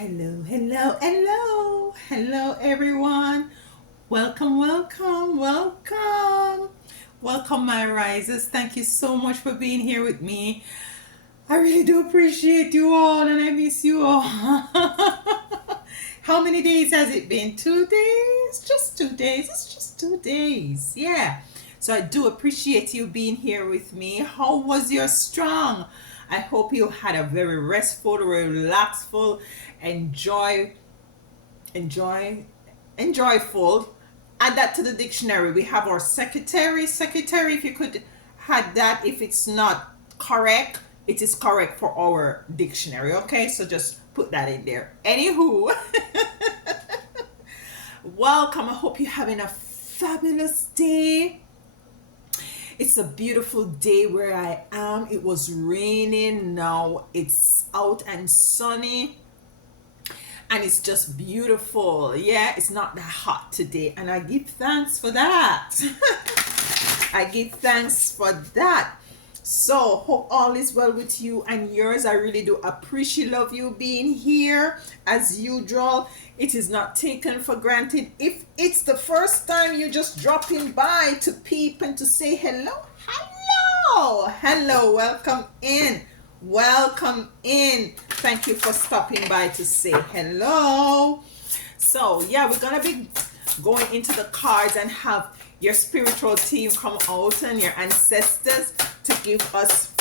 Hello, hello, hello, hello, everyone. Welcome, welcome, welcome. Welcome, my risers. Thank you so much for being here with me. I really do appreciate you all and I miss you all. How many days has it been? 2 days? Just 2 days. It's just 2 days. Yeah. So I do appreciate you being here with me. How was your strong? I hope you had a very restful, relaxful, enjoy, enjoy, enjoyful. Add that to the dictionary. We have our secretary. Secretary, if you could add that, if it's not correct, it is correct for our dictionary. Okay, so just put that in there. Anywho, welcome. I hope you're having a fabulous day. It's a beautiful day where I am. It was raining. Now it's out and sunny. And it's just beautiful. Yeah, it's not that hot today. And I give thanks for that. I give thanks for that. So, hope all is well with you and yours. I really do appreciate love you being here. As usual, it is not taken for granted. If it's the first time you're just dropping by to peep and to say hello, hello, welcome in. Welcome in. Thank you for stopping by to say hello. So, yeah, we're going to be going into the cards and have your spiritual team come out and your ancestors to give us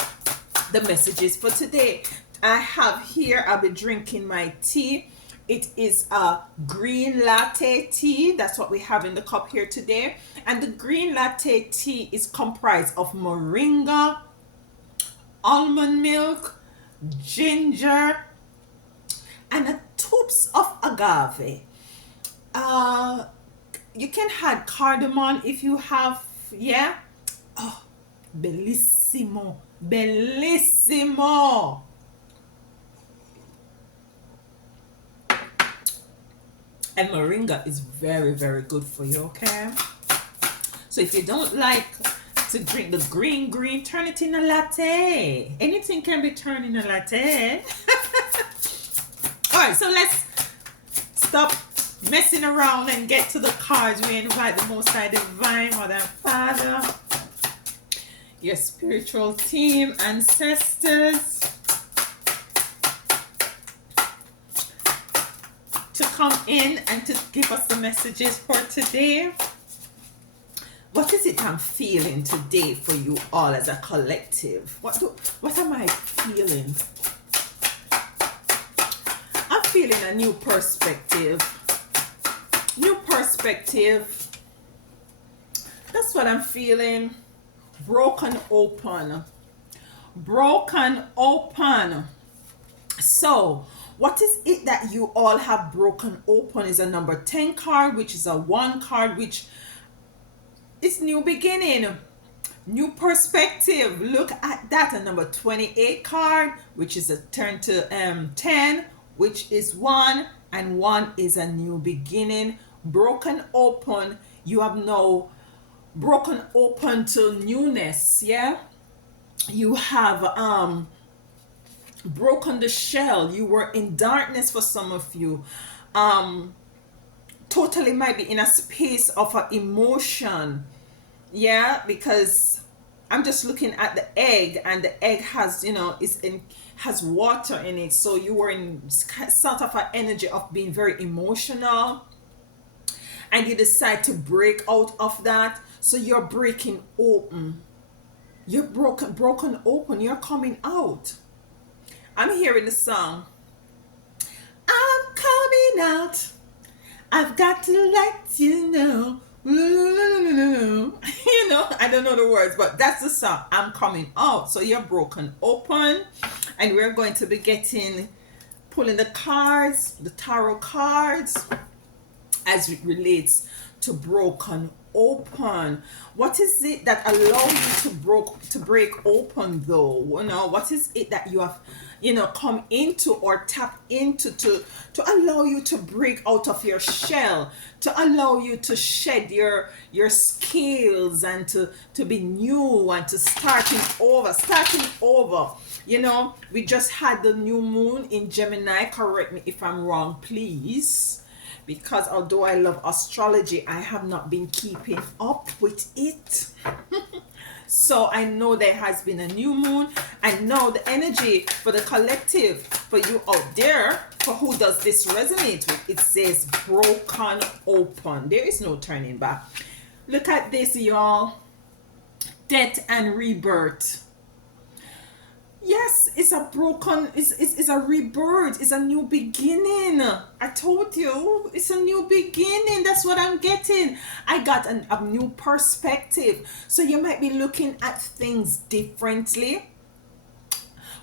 the messages for today. I have here, I'll be drinking my tea. It is a green latte tea. That's what we have in the cup here today. And the green latte tea is comprised of moringa, almond milk, ginger, and a tubes of agave. You can add cardamom if you have, yeah. Oh, bellissimo, bellissimo. And moringa is very, very good for you, okay? So if you don't like to drink the green, turn it in a latte. Anything can be turned in a latte. All right, so let's stop messing around and get to the cards. We invite the Most High Divine Mother and Father, your spiritual team, ancestors, to come in and to give us the messages for today. What is it I'm feeling today for you all as a collective? What am I feeling? I'm feeling a new perspective. New perspective. That's what I'm feeling. Broken open. Broken open. So, what is it that you all have broken open? Is a number 10 card, which is a 1 card, which is new beginning, new perspective. Look at that. A number 28 card, which is a turn to 10, which is 1, and 1 is a new beginning. Broken open. You have now broken open to newness. Yeah, you have broken the shell. You were in darkness for some of you. Totally might be in a space of an emotion. Yeah, because I'm just looking at the egg, and the egg has, has water in it. So you were in sort of an energy of being very emotional, and you decide to break out of that. So you're breaking open. You're broken open. You're coming out. I'm hearing the song. I'm coming out. I've got to let you know. I don't know the words, but that's the song. I'm coming out. So you're broken open, and we're going to be pulling the cards, the tarot cards, as it relates to broken open. What is it that allows you to break open, though? What is it that you have come into or tap into to allow you to break out of your shell, to allow you to shed your scales and to be new and to starting over. You know, we just had the new moon in Gemini. Correct me if I'm wrong, please. Because although I love astrology, I have not been keeping up with it. So I know there has been a new moon. I know the energy for the collective, for you out there, for who does this resonate with, it says broken open. There is no turning back. Look at this, y'all. Death and rebirth. Yes, it's a broken, it's a rebirth, it's a new beginning. I told you, it's a new beginning. That's what I'm getting. I got a new perspective. So you might be looking at things differently.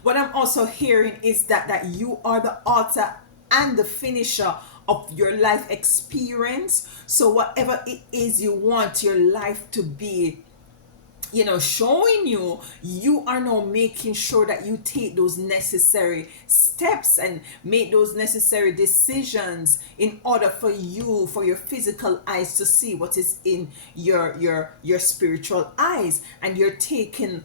What I'm also hearing is that you are the author and the finisher of your life experience. So whatever it is you want your life to be, you know, showing you, you are now making sure that you take those necessary steps and make those necessary decisions in order for you, for your physical eyes to see what is in your spiritual eyes. And you're taking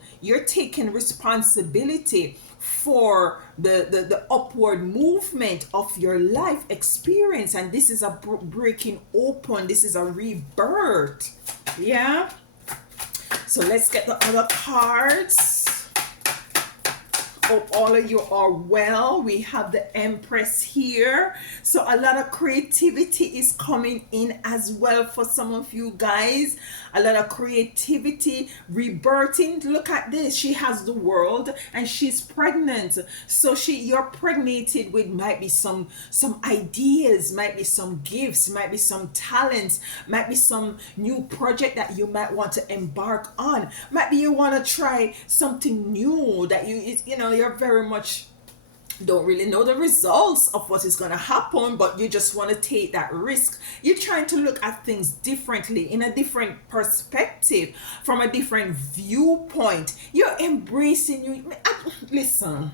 responsibility for the upward movement of your life experience. And this is a breaking open, this is a rebirth. Yeah. So let's get the other cards. Hope all of you are well. We have the Empress here. So a lot of creativity is coming in as well for some of you guys. A lot of creativity, rebirthing. Look at this. She has the world and she's pregnant. So you're pregnated with might be some ideas, might be some gifts, might be some talents, might be some new project that you might want to embark on. Might be you want to try something new that you know, you're very much don't really know the results of what is going to happen, but you just want to take that risk. You're trying to look at things differently, in a different perspective, from a different viewpoint. You're embracing you. Listen.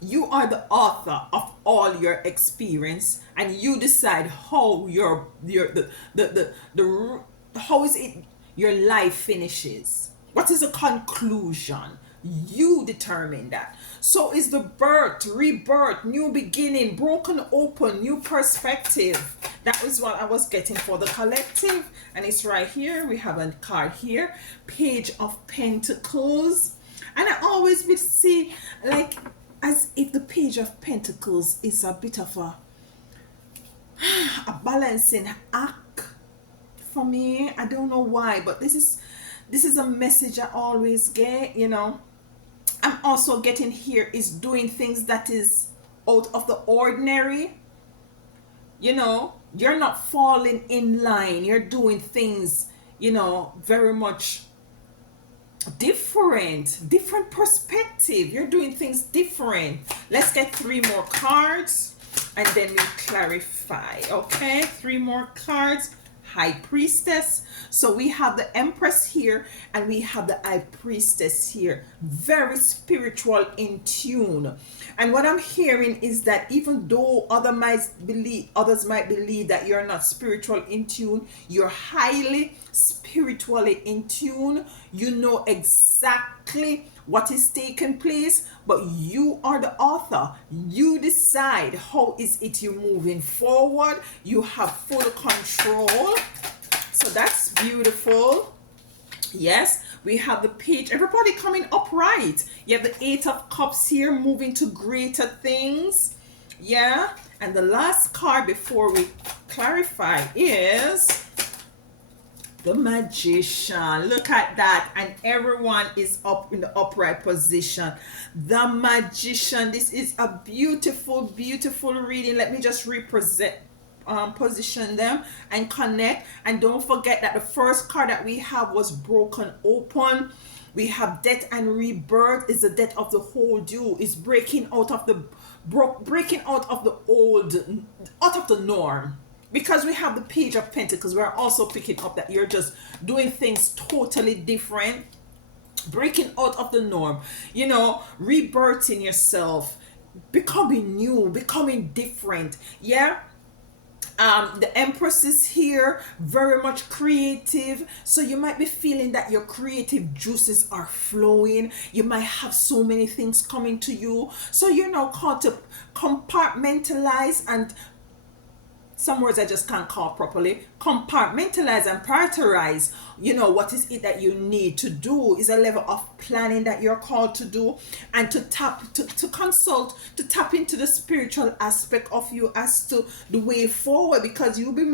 You are the author of all your experience, and you decide how how is it your life finishes. What is the conclusion? You determine that. So is the birth, rebirth, new beginning, broken open, new perspective. That is what I was getting for the collective. And it's right here. We have a card here. Page of Pentacles. And I always would see like as if the Page of Pentacles is a bit of a balancing act for me. I don't know why, but this is a message I always get, you know. I'm also getting here is doing things that is out of the ordinary. You know, you're not falling in line. You're doing things, you know, very much different perspective. You're doing things different. Let's get 3 more cards and then we clarify. Okay, 3 more cards. High Priestess. So we have the Empress here and we have the High Priestess here. Very spiritual, in tune. And what I'm hearing is that even though others might believe that you're not spiritual in tune, you're highly spiritually in tune. You know exactly what is taking place, but you are the author. You decide how is it you're moving forward. You have full control. So that's beautiful. Yes, we have the Page. Everybody coming upright. You have the 8 of Cups here, moving to greater things. Yeah, and the last card before we clarify is the Magician. Look at that. And everyone is up in the upright position. The Magician. This is a beautiful, beautiful reading. Let me just position them and connect. And don't forget that the first card that we have was broken open. We have death and rebirth. Is the death of the old you. Is breaking out of the old, out of the norm. Because we have the Page of Pentacles, we're also picking up that you're just doing things totally different, breaking out of the norm, you know, rebirthing yourself, becoming new, becoming different. Yeah. The Empress is here, very much creative. So you might be feeling that your creative juices are flowing. You might have so many things coming to you. So you're now called to compartmentalize, and some words I just can't call properly. Compartmentalize and prioritize, what is it that you need to do. Is a level of planning that you're called to do, and to consult, to tap into the spiritual aspect of you as to the way forward, because you'll be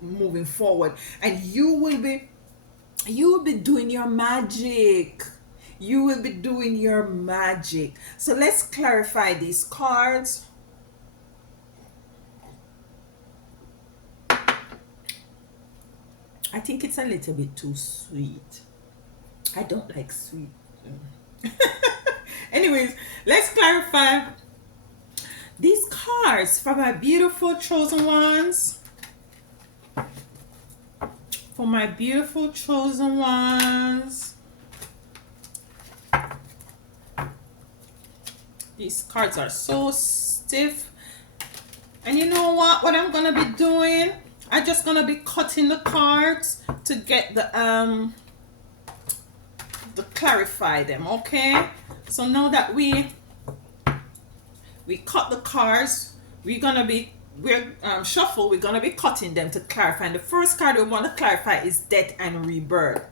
moving forward, and you will be doing your magic. You will be doing your magic. So let's clarify these cards. I think it's a little bit too sweet. I don't like sweet. Anyways, let's clarify these cards for my beautiful chosen ones. For my beautiful chosen ones. These cards are so stiff. And you know what I'm gonna be doing? I'm just gonna be cutting the cards to get to clarify them, okay? So now that we cut the cards, we're shuffle. We're gonna be cutting them to clarify. And the first card we want to clarify is Death and Rebirth.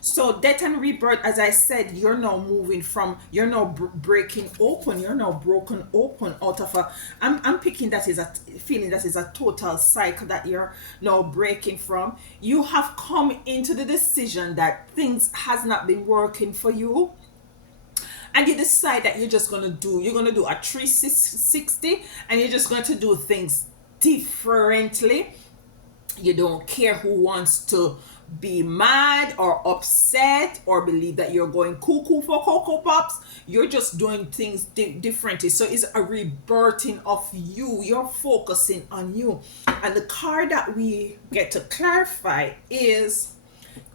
So Death and Rebirth, as I said, you're now moving from, you're now breaking open, you're now broken open out of I'm picking that is a feeling that is a total cycle that you're now breaking from. You have come into the decision that things has not been working for you, and you decide that you're going to do a 360, and you're just going to do things differently. You don't care who wants to be mad or upset or believe that you're going cuckoo for Cocoa Pops. You're just doing things differently. So it's a rebirthing of you. You're focusing on you. And the card that we get to clarify is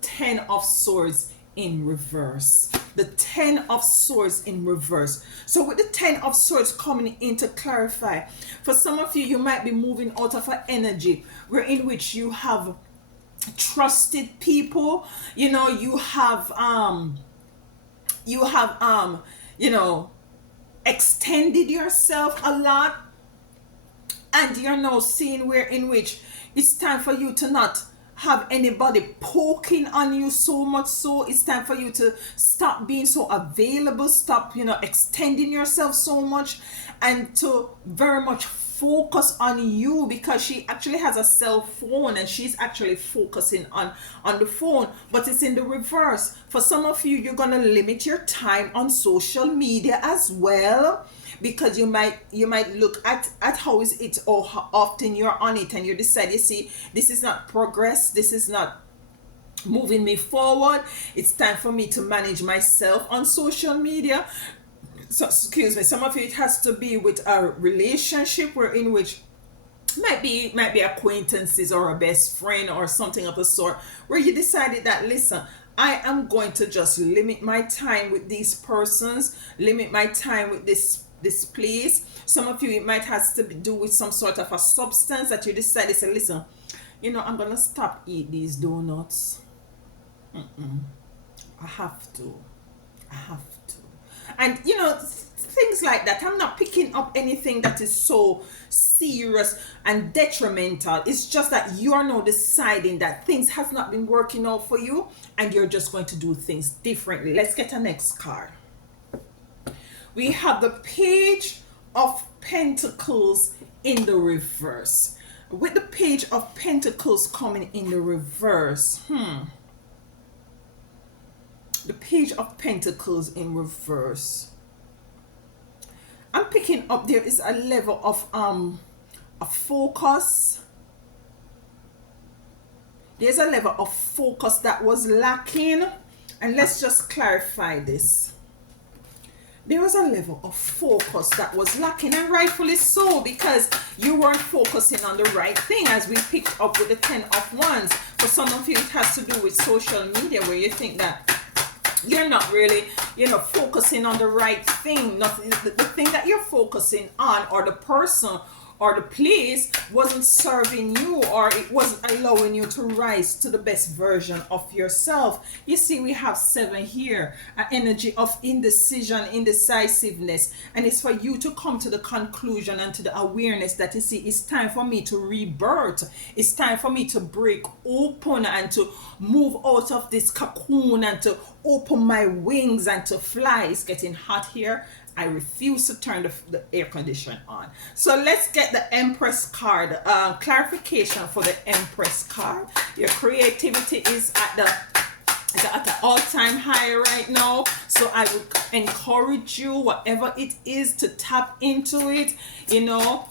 10 of Swords in reverse. The 10 of Swords in reverse. So with the 10 of Swords coming in to clarify, for some of you, you might be moving out of an energy in which you have trusted people, you have extended yourself a lot, and you're now seeing in which it's time for you to not have anybody poking on you so much. So it's time for you to stop being so available, stop extending yourself so much, and to very much focus on you, because she actually has a cell phone and she's actually focusing on the phone, but it's in the reverse. For some of you, you're going to limit your time on social media as well, because you might look at how is it or how often you're on it, and you decide, you see, this is not progress, this is not moving me forward. It's time for me to manage myself on social media. So, excuse me, some of it has to be with a relationship in which might be acquaintances or a best friend or something of the sort, where you decided that, listen, I am going to just limit my time with these persons, limit my time with this place. Some of you, it might have to do with some sort of a substance that you decided, say, listen, I'm gonna stop eat these donuts. I have to. And things like that. I'm not picking up anything that is so serious and detrimental. It's just that you are now deciding that things has not been working out for you, and you're just going to do things differently. Let's get a next card. We have the Page of Pentacles in the reverse. With the Page of Pentacles coming in the reverse, the Page of Pentacles in reverse, I'm picking up there is a level of a focus. There's a level of focus that was lacking, and let's just clarify this. There was a level of focus that was lacking, and rightfully so, because you weren't focusing on the right thing, as we picked up with the 10 of Wands. For some of you, it has to do with social media, where you think that you're not really, focusing on the right thing. Nothing, the thing that you're focusing on, or the person or the place wasn't serving you, or it wasn't allowing you to rise to the best version of yourself. You see, we have 7 here, an energy of indecision, indecisiveness, and it's for you to come to the conclusion and to the awareness that, you see, it's time for me to rebirth. It's time for me to break open and to move out of this cocoon and to open my wings and to fly. It's getting hot here. I refuse to turn the air condition on. So let's get the Empress card. Clarification for the Empress card. Your creativity is at an all-time high right now. So I would encourage you, whatever it is, to tap into it. You know,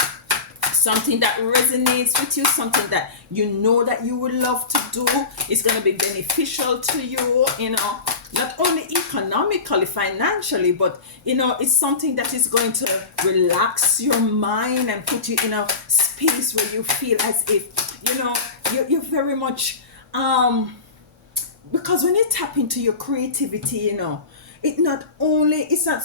something that resonates with you, something that you know that you would love to do. It's going to be beneficial to you, you know, not only economically, financially, but, you know, it's something that is going to relax your mind and put you in a space where you feel as if, you know, you're very much, because when you tap into your creativity, you know, it's not,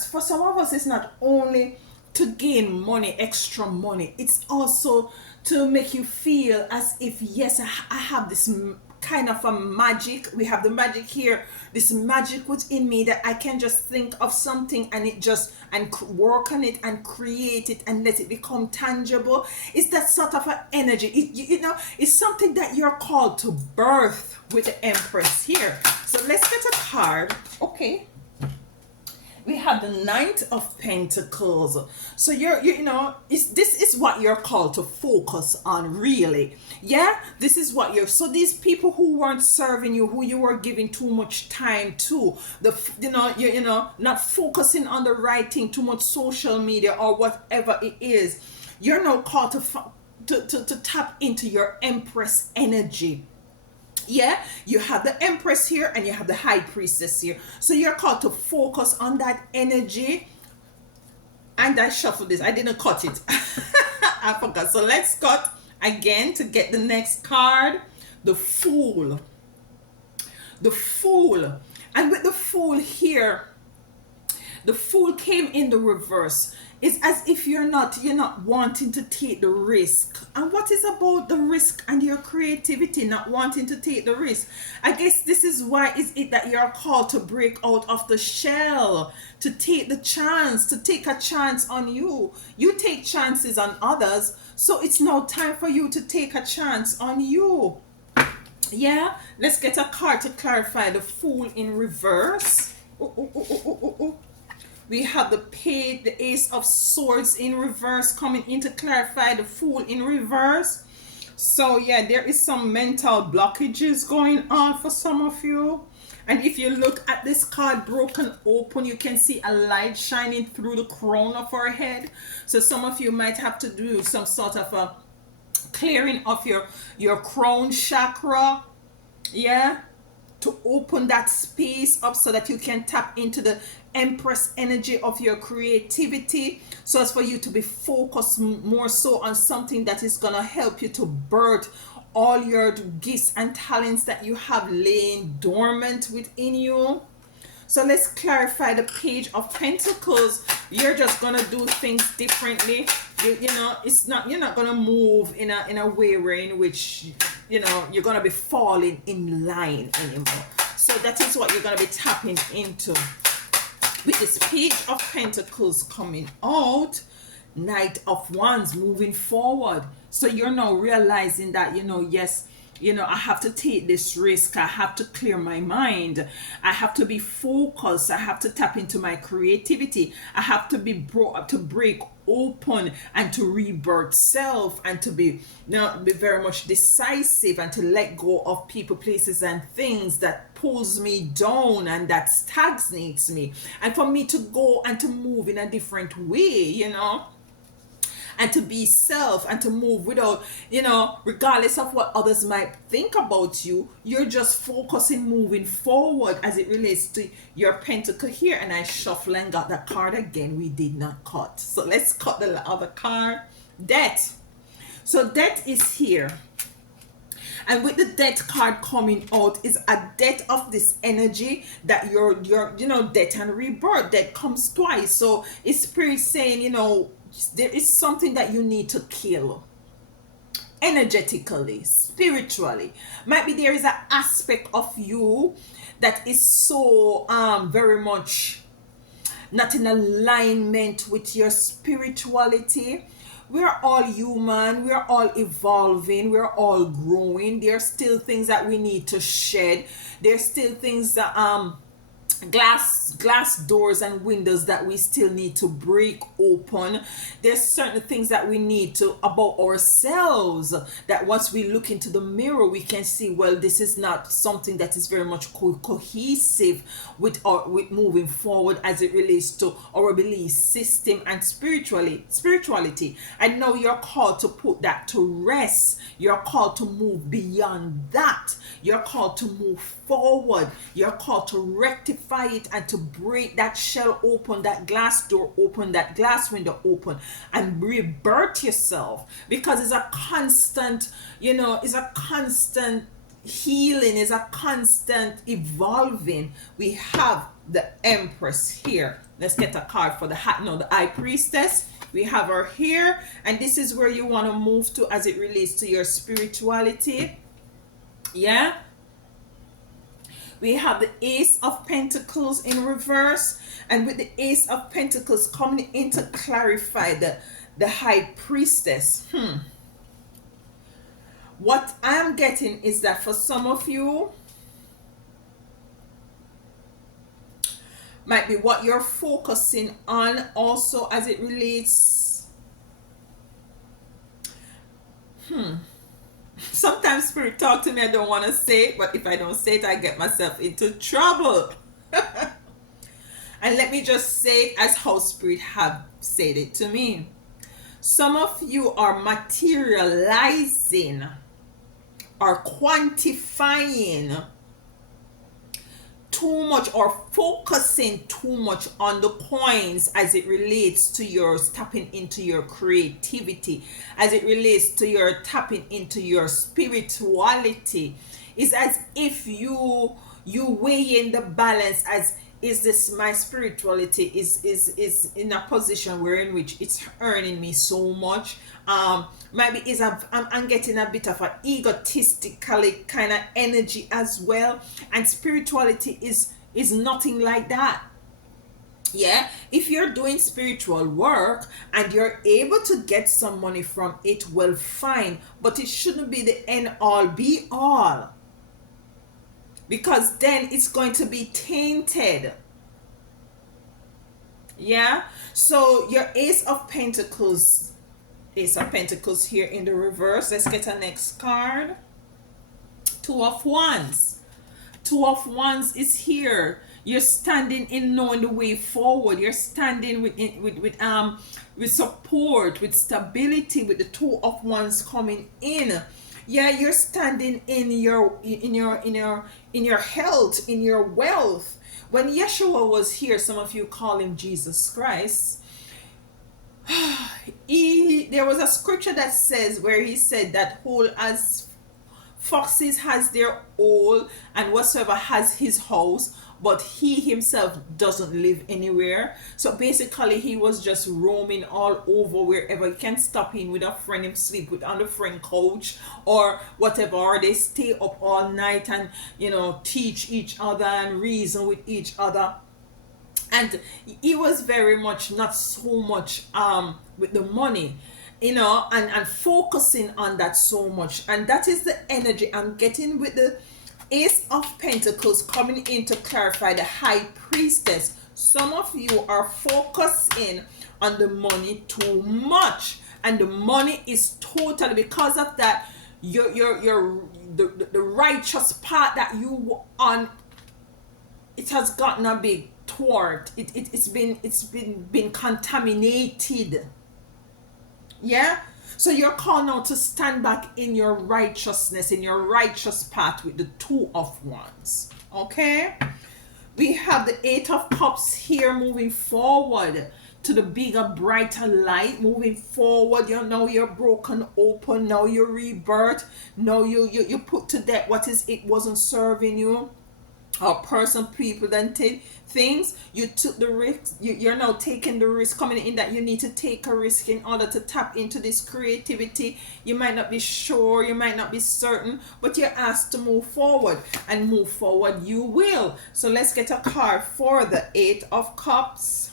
for some of us, it's not only to gain money, extra money, it's also to make you feel as if, yes, I have this kind of a magic. We have the magic here, this magic within me that I can just think of something and it just, and work on it and create it and let it become tangible. It's that sort of an energy. You know, it's something that you're called to birth with the Empress here. So let's get a card. Okay. We have the Knight of Pentacles. So you know, this is what you're called to focus on, really. Yeah, this is what so these people who weren't serving you, who you were giving too much time to, you know, not focusing on the right thing, too much social media or whatever it is, you're now called to tap into your Empress energy. Yeah, you have the Empress here and you have the High Priestess here. So you're called to focus on that energy. And I shuffled this. I didn't cut it. I forgot. So let's cut again to get the next card. The Fool. The Fool. And with the Fool here, the Fool came in the reverse. It's as if you're not wanting to take the risk. And what is about the risk and your creativity, not wanting to take the risk? I guess this is why is it that you're called to break out of the shell, to take the chance, to take a chance on you. You take chances on others, so it's now time for you to take a chance on you. Yeah, let's get a card to clarify the Fool in reverse. We have the Page, the Ace of Swords in reverse coming in to clarify the Fool in reverse. So yeah, there is some mental blockages going on for some of you. And if you look at this card broken open, you can see a light shining through the crown of our head. So some of you might have to do some sort of a clearing of your crown chakra. Yeah, to open that space up so that you can tap into the Empress energy of your creativity, so as for you to be focused more so on something that is going to help you to birth all your gifts and talents that you have laying dormant within you. So let's clarify the Page of Pentacles. You're just going to do things differently. You know, it's not, you're not going to move in a way where in which, you know, you're going to be falling in line anymore. So that is what you're going to be tapping into. With this Page of Pentacles coming out, Knight of Wands moving forward. So you're now realizing that, you know, yes, you know, I have to take this risk. I have to clear my mind. I have to be focused. I have to tap into my creativity. I have to be brought up to break open and to rebirth self, and to be, you know, be very much decisive, and to let go of people, places and things that pulls me down and that stagnates me, and for me to go and to move in a different way, you know, and to be self and to move without, you know, regardless of what others might think about you. You're just focusing, moving forward as it relates to your Pentacle here. And I shuffle and got that card again. We did not cut. So let's cut the other card. Death. So death is here. And with the death card coming out is a death of this energy that you're death and rebirth. Death comes twice. So it's spirit saying, there is something that you need to kill energetically, spiritually. Might be there is an aspect of you that is so very much not in alignment with your spirituality. We're all human, we're all evolving, we're all growing. There's still things that we need to shed. There's still things that glass doors and windows that we still need to break open. There's certain things that we need to about ourselves, that once we look into the mirror we can see, well, this is not something that is very much cohesive with moving forward as it relates to our belief system and spirituality. And now you're called to put that to rest. You're called to move beyond that. You're called to move forward. You're called to rectify it and to break that shell open, that glass door open, that glass window open, and rebirth yourself. Because it's a constant, it's a constant healing, is a constant evolving. We have the Empress here. Let's get a card for the High Priestess. We have her here, and this is where you want to move to as it relates to your spirituality. Yeah. We have the Ace of Pentacles in reverse, and with the Ace of Pentacles coming in to clarify the High Priestess. What I'm getting is that for some of you, might be what you're focusing on also as it relates. Sometimes spirit talk to me, I don't want to say it, but if I don't say it, I get myself into trouble. And let me just say it as how spirit have said it to me. Some of you are materializing or quantifying too much or focusing too much on the coins as it relates to your tapping into your creativity, as it relates to your tapping into your spirituality. It's as if you weigh in the balance as, is this my spirituality is in a position where in which it's earning me so much. Maybe I'm getting a bit of an egotistically kind of energy as well, and spirituality is nothing like that. Yeah, if you're doing spiritual work and you're able to get some money from it, well, fine, but it shouldn't be the end all be all, because then it's going to be tainted. Yeah, so your Ace of Pentacles here in the reverse. Let's get a next card. Two of Wands is here. You're standing in knowing the way forward. You're standing with support, with stability, with the Two of Wands coming in. Yeah, you're standing in your health, in your wealth. When Yeshua was here, some of you call him Jesus Christ. There was a scripture that says, where he said that whole as foxes has their hole, and whatsoever has his house, but he himself doesn't live anywhere. So basically he was just roaming all over wherever he can stop in with a friend, him sleep with on the friend couch or whatever, or they stay up all night and teach each other and reason with each other. And he was very much not so much with the money, and focusing on that so much. And that is the energy I'm getting with the Ace of Pentacles coming in to clarify the High Priestess. Some of you are focusing on the money too much, and the money is totally, because of that, the righteous path that you on, it has gotten a big thwart. It's been contaminated. Yeah, so you're called now to stand back in your righteousness, in your righteous path with the Two of Wands. Okay, we have the Eight of Cups here moving forward to the bigger, brighter light, moving forward. You know, you're broken open. Now you rebirth. Now you put to death what is it wasn't serving you, or person, people, then things. You took the risk. You're now taking the risk, coming in that you need to take a risk in order to tap into this creativity. You might not be sure, you might not be certain, but you're asked to move forward, and move forward you will. So let's get a card for the Eight of Cups.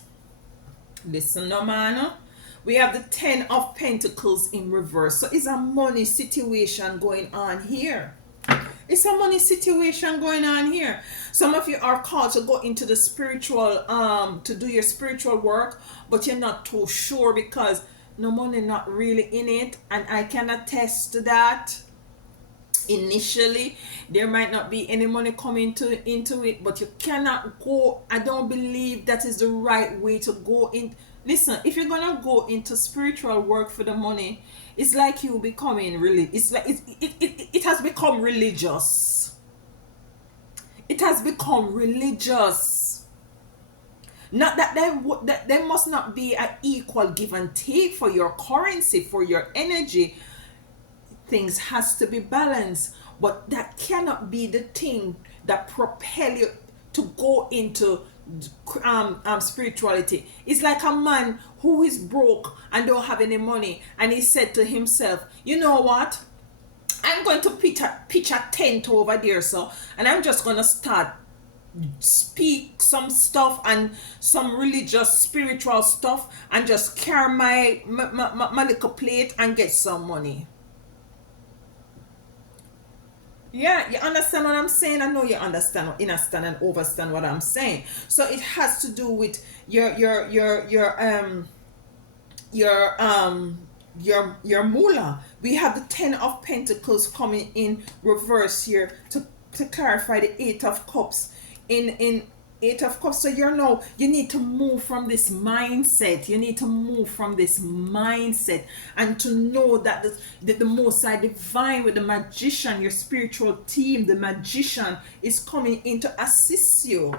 Listen, no man. We have the Ten of Pentacles in reverse. So it's a money situation going on here. It's a money situation going on here. Some of you are called to go into the spiritual, to do your spiritual work, but you're not too sure because no money not really in it. And I can attest to that. Initially, there might not be any money coming into it, but you cannot go. I don't believe that is the right way to go in. Listen, if you're gonna go into spiritual work for the money, it's like you becoming really. It's like it has become religious. It has become religious. Not that there must not be an equal give and take for your currency, for your energy. Things has to be balanced, but that cannot be the thing that propel you to go into spirituality. It's like a man who is broke and don't have any money, and he said to himself, you know what, I'm going to pitch a tent over there, so, and I'm just going to start speak some stuff and some religious spiritual stuff and just carry my little plate and get some money. Yeah, you understand what I'm saying? I know you understand and understand what I'm saying. So it has to do with your moolah. We have the Ten of Pentacles coming in reverse here to clarify the Eight of Cups in Eight of Cups. So you need to move from this mindset. You need to move from this mindset and to know that the Most High Divine, with the Magician, your spiritual team, the Magician is coming in to assist you.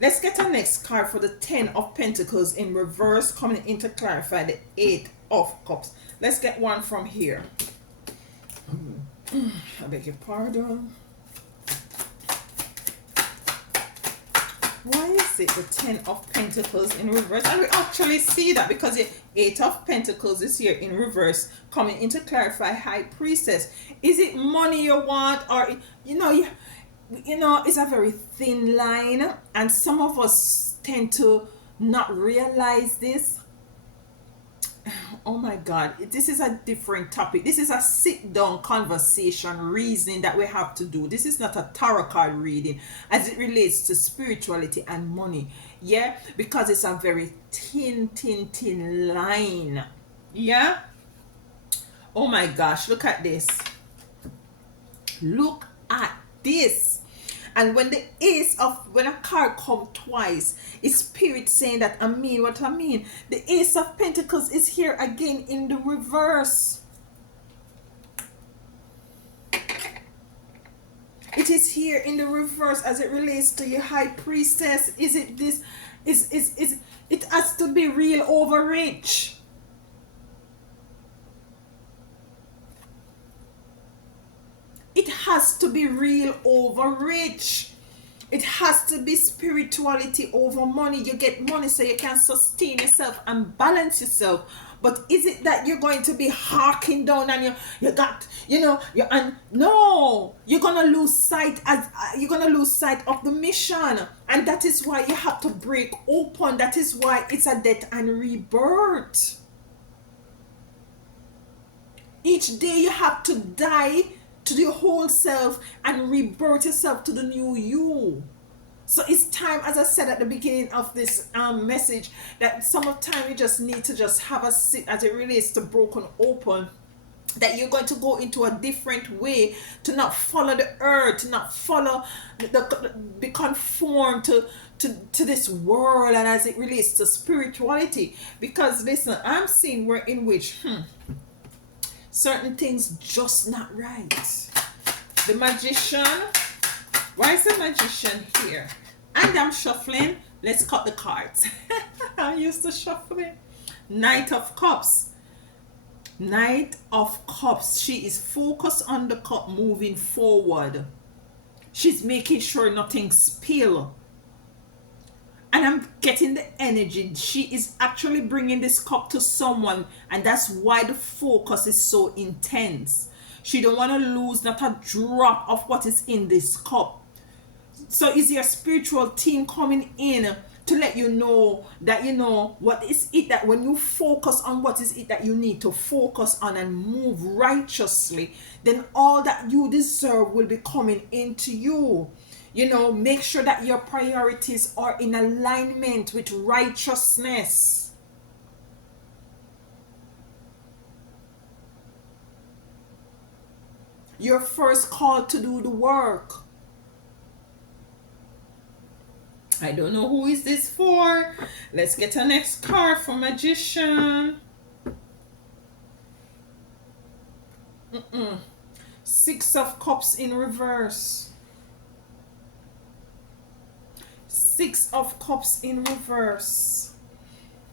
Let's get our next card for the Ten of Pentacles in reverse, coming in to clarify the Eight of Cups. Let's get one from here. I beg your pardon. Why is it the Ten of Pentacles in reverse? And we actually see that because the Eight of Pentacles is here in reverse, coming in to clarify High Priestess. Is it money you want, or you know, it's a very thin line, and some of us tend to not realize this. Oh my God, this is a different topic. This is a sit-down conversation, reasoning that we have to do. This is not a tarot card reading as it relates to spirituality and money. Yeah, because it's a very thin line. Yeah. Oh my gosh, look at this. Look at this. And when when a card come twice, it's Spirit saying that I mean what I mean. The Ace of Pentacles is here again in the reverse. It is here in the reverse as it relates to your High Priestess. Is it this? It has to be real over rich. It has to be real over rich. It has to be spirituality over money. You get money so you can sustain yourself and balance yourself. But is it that you're going to be harking down and no, you're gonna lose sight of the mission, and that is why you have to break open. That is why it's a death and rebirth. Each day you have to die to your whole self and rebirth yourself to the new you. So it's time, as I said at the beginning of this message, that some of time you just need to just have a sit as it relates to broken open, that you're going to go into a different way, to not follow the earth, to not follow be conformed to this world, and as it relates to spirituality. Because listen, I'm seeing where in which certain things just not right. The Magician. Why is the Magician here? And I'm shuffling. Let's cut the cards. I'm used to shuffling. Knight of Cups. Knight of Cups. She is focused on the cup moving forward. She's making sure nothing spill. And I'm getting the energy. She is actually bringing this cup to someone, and that's why the focus is so intense. She don't want to lose not a drop of what is in this cup. So is your spiritual team coming in to let you know that, you know, what is it that when you focus on what is it that you need to focus on and move righteously, then all that you deserve will be coming into you. You know, make sure that your priorities are in alignment with righteousness. You're first called to do the work. I don't know who is this for. Let's get a next card for Magician. Six of Cups in reverse. Six of Cups in reverse.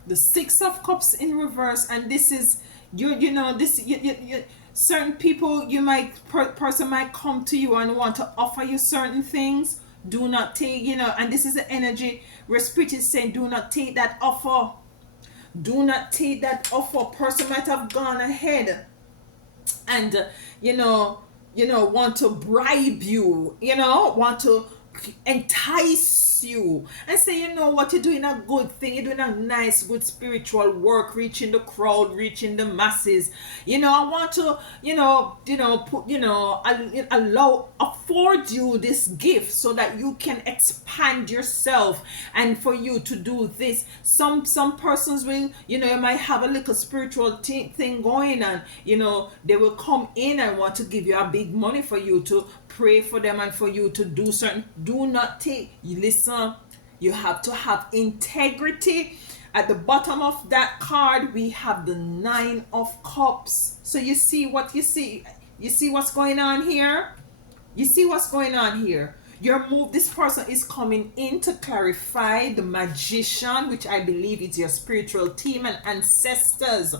The Six of Cups in reverse, and this is you know this you certain people, you might person might come to you and want to offer you certain things. Do not take, you know, and this is the energy where Spirit is saying, do not take that offer. Do not take that offer. Person might have gone ahead and want to bribe you, want to entice you and say, you know what, you're doing a good thing, you're doing a nice good spiritual work, reaching the crowd, reaching the masses, I want to afford you this gift so that you can expand yourself and for you to do this. Some persons will, you might have a little spiritual thing going on, they will come in and want to give you a big money for you to pray for them and for you to do certain. Do not take, listen, you have to have integrity. At the bottom of that card we have the Nine of Cups. So you see what's going on here. You see what's going on here. Your move, this person is coming in to clarify the Magician, which I believe is your spiritual team and ancestors,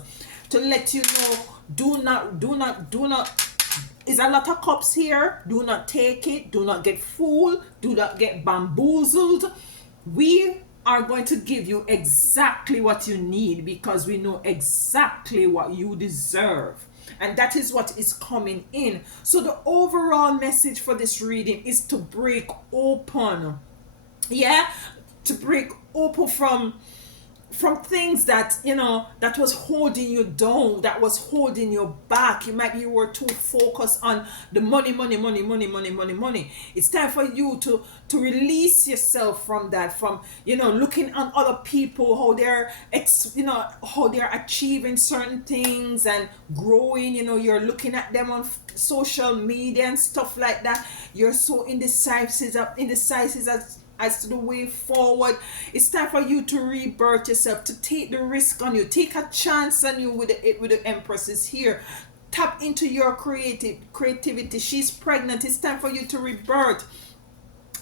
to let you know, do not is a lot of cups here. Do not take it. Do not get fooled. Do not get bamboozled. We are going to give you exactly what you need because we know exactly what you deserve. And that is what is coming in. So the overall message for this reading is to break open. Yeah? To break open from things that, that was holding you down, that was holding you back. You were too focused on the money. It's time for you to release yourself from that, from, looking on other people, how they're achieving certain things and growing. You're looking at them on social media and stuff like that. You're so indecisive as to the way forward. It's time for you to rebirth yourself, to take the risk on you, take a chance on you with the Empresses here. Tap into your creativity. She's pregnant. It's time for you to rebirth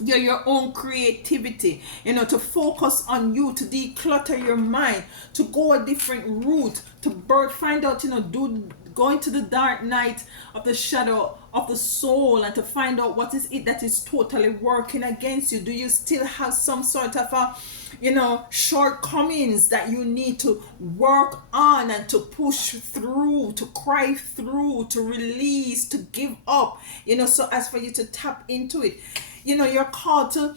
your own creativity, to focus on you, to declutter your mind, to go a different route, to find out, go into the dark night of the shadow of the soul and to find out what is it that is totally working against you. Do you still have some sort of shortcomings that you need to work on and to push through, to cry through, to release, to give up, so as for you to tap into it. You're called to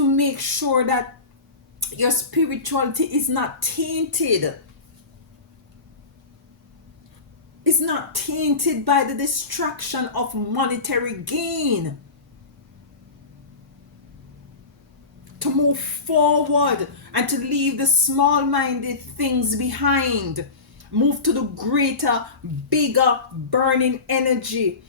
make sure that your spirituality is not tainted. It's not tainted by the distraction of monetary gain. To move forward and to leave the small-minded things behind. Move to the greater, bigger, burning energy.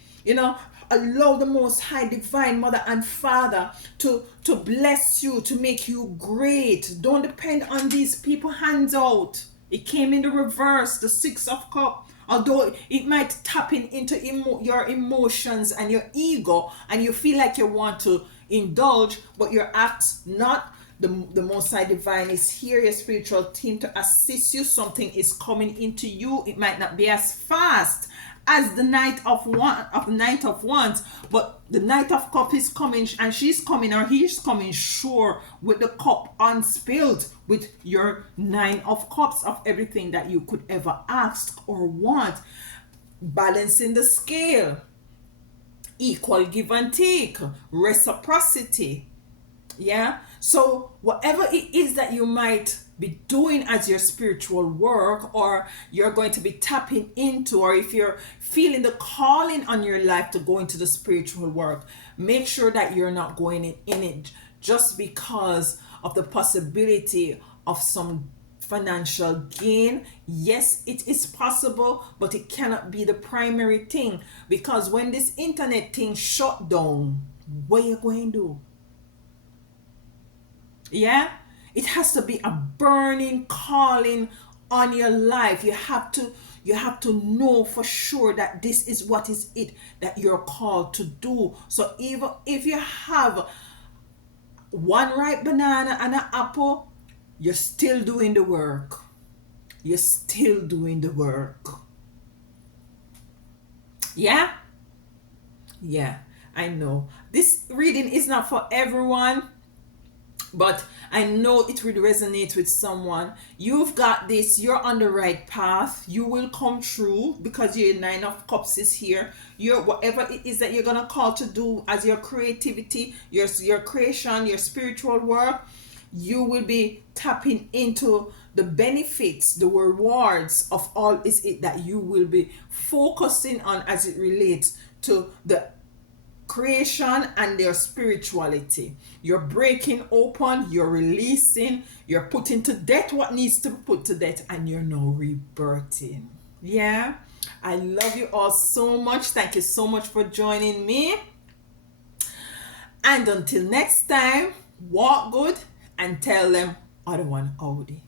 Allow the Most High Divine Mother and Father to bless you, to make you great. Don't depend on these people hands out. It came in the reverse, the Six of Cups. Although it might tap into your emotions and your ego, and you feel like you want to indulge, but your acts not the Most High Divine is here, your spiritual team, to assist you. Something is coming into you. It might not be as fast as the Knight of Wands, but the Knight of Cups is coming, and she's coming, or he's coming, sure, with the cup unspilled, with your Nine of Cups, of everything that you could ever ask or want, balancing the scale, equal give and take, reciprocity. Yeah. So whatever it is that you might be doing as your spiritual work, or you're going to be tapping into, or if you're feeling the calling on your life to go into the spiritual work, make sure that you're not going in it just because of the possibility of some financial gain. Yes, it is possible, but it cannot be the primary thing, because when this internet thing shut down, what you going to do? Yeah, it has to be a burning calling on your life. You have to know for sure that this is what is it that you're called to do. So even if you have one ripe banana and an apple, you're still doing the work. You're still doing the work. Yeah. Yeah, I know this reading is not for everyone, but I know it will resonate with someone. You've got this. You're on the right path. You will come through, because your Nine of Cups is here. Your whatever it is that you're gonna call to do as your creativity, your creation, your spiritual work, you will be tapping into the benefits, the rewards of all is it that you will be focusing on as it relates to the creation and their spirituality. You're breaking open, you're releasing, you're putting to death what needs to be put to death, and you're now rebirthing. Yeah, I love you all so much. Thank you so much for joining me, and until next time, walk good and tell them other one howdy.